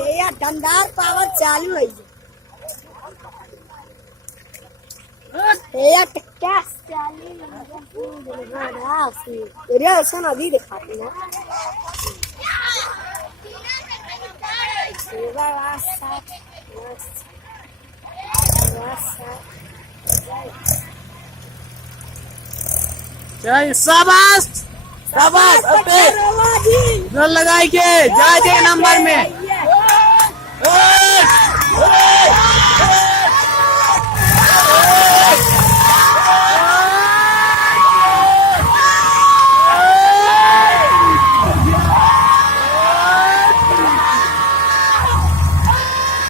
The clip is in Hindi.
ये धंधार पावर चालू है ये टक्का चालू है ऐसा नदी दिखाती ना शाबाश शाबाश अबे लगाई के जा नंबर में